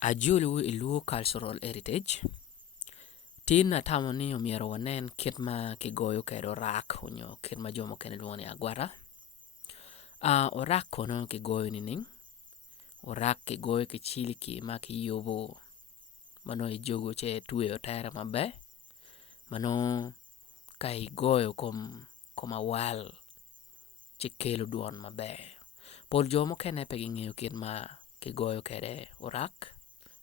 Ajulu iluo cultural heritage. Tin atamo ni omiero wanen kit ma kigoyo kero orak onyo kit ma jomo kene luongo ni agwara. Orak kono kigoyo ni ning. Orak kigoyo kichili ki ma kiyobo. Mano ijogo che tuwe otera mabe. Mano ka igoyo kom awal che kelo duon mabe. Pol jomo kene pe ging'eyo kit ma kigoyo kere orak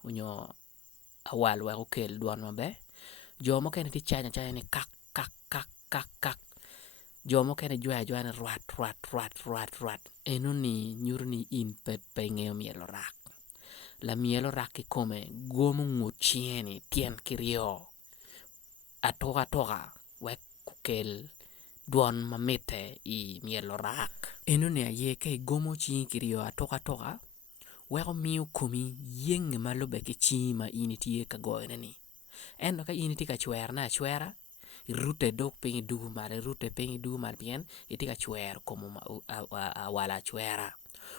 onyo awal weko kel duon mabe. Jomo kene ti chanya chanya ni kak kak kak kak kak. Jomo kene jwaya jwaya ni rat rat rat rat rat. Eno ni nyuro ni in pe ng'eyo mielo rak. La mielo rak ki kome gomo ng'ut chieni tien kirio. Atoka toka wek kukel duon mamite i mielo rak. Eno ni aye ke gomo chien kirio atoka toka weko miyo kumi yenge malube ki chi ma ini tiye ka goyo ni. Eno ka ini ti ka chwer na chwera. Irute dok pingi dugu mal. Irute pingi dugu mal bien. Iti ka chwer komo awala chwera.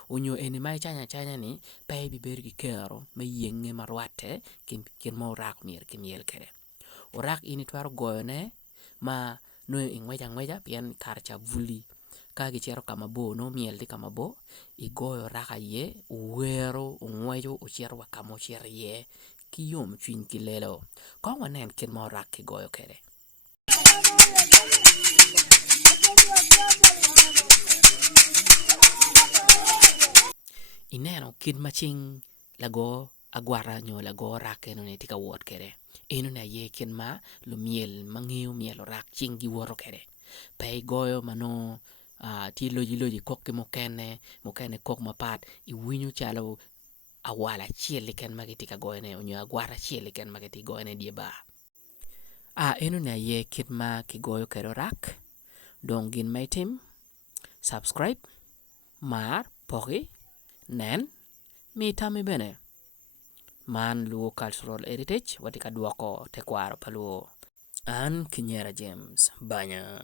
Unyo eni mai chanya chanya ni pe biberi ki kero me yenge marwate kin mo orak mier ki miel kere. Orak ini twaro goyo ne ma no ingweja bien karcha vuli. Ka gichero kama bo no miel di kama bo. Igoyo raka ye. Uwero, ungwejo, uchero wakamo uchero ye. Ki yom chwin ki lelo. Kong wanen kin mo orak ki goyo kere. Ineno kid maching lago agwara nyo lago orak eno ni tika wot kere. Eno na ye kin ma lumiel mangiyo mielo rak ching gi woro kere. Pe goyo mano ti loji kok ki mokene kok mapat. Iwinyo chalo awala chieli ken magiti ka goyo ne onyo agwara chieli ken magiti goyo ne die ba. Eno na ye kit ma kigoyo kero rak. Dong gin may tim. Subscribe. Mar. Pogi. Nen. Mitami bene. Man luo cultural heritage. Watika duoko tekwaro paluo. An Kinyera James. Banya.